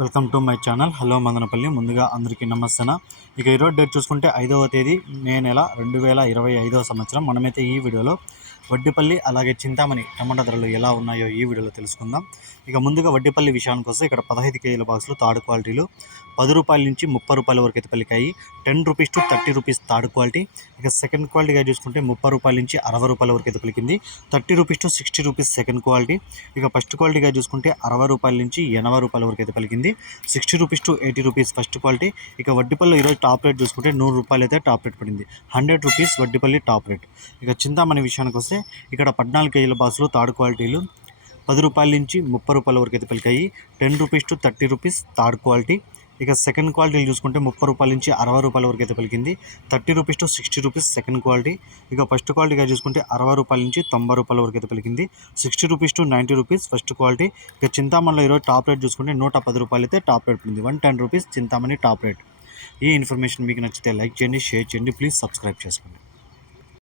Welcome to my channel. Hello Madanapalle. ముందుగా అందరికీ నమస్తేనా. ఇక ఈరోజు డేట్ చూసుకుంటే ఐదవ తేదీ మే నెల రెండు వేల ఇరవై ఐదవ సంవత్సరం. మనమైతే ఈ వీడియోలో వడ్డిపల్లి అలాగే చింతామణి టమాటా ధరలు ఎలా ఉన్నాయో ఈ వీడియోలో తెలుసుకుందాం. ఇక ముందుగా వడ్డిపల్లి విషయానికి వస్తే ఇక్కడ పదహైదు కేజీల బాక్సులు తాడు క్వాలిటీలు పది రూపాయల నుంచి ముప్పై రూపాయల వరకు అయితే పలికాయి. Ten rupees to thirty rupees third quality. ఇక సెకండ్ క్వాలిటీగా చూసుకుంటే ముప్పై రూపాయల నుంచి అరవై రూపాయల వరకు అయితే పలికింది. Thirty rupees to sixty rupees second quality. ఇక ఫస్ట్ క్వాలిటీగా చూసుకుంటే అరవై రూపాయల నుంచి ఎనభై రూపాయల వరకు అయితే పలికింది. Sixty rupees to eighty rupees first quality. ఇక వడ్డీపల్లి ఈరోజు టాప్ రేట్ చూసుకుంటే నూరు రూపాయలు అయితే టాప్ రేట్ పడింది. Hundred rupees Vaddipalli top rate. ఇక చింతామణి విషయానికి వస్తే ఇక్కడ పద్నాలుగు కేజీల బాసులు థర్డ్ క్వాలిటీలు. పది రూపాయల నుంచి ముప్పై రూపాయల వరకు అయితే పలికాయి. Ten rupees to thirty rupees third quality. ఇక సెకండ్ క్వాలిటీలు చూసుకుంటే ముప్పై రూపాయల నుంచి అరవై రూపాయల వరకు అయితే పలికింది. Thirty rupees to sixty rupees second quality ఇక ఫస్ట్ క్వాలిటీగా చూసుకుంటే అరవై రూపాయల నుంచి తొంభై రూపాయల వరకు అయితే పలికింది. Sixty rupees to ninety rupees first quality ఇక చింతామణిలో ఈరోజు టాప్ రేట్ చూసుకుంటే నూట పది రూపాయలు అయితే టాప్ రేట్ పడింది one ten rupees Chintamani top rate ఈ ఇన్ఫర్మేషన్ మీకు నచ్చితే లైక్ చేయండి షేర్ చేయండి ప్లీజ్ సబ్స్క్రైబ్ చేసుకోండి.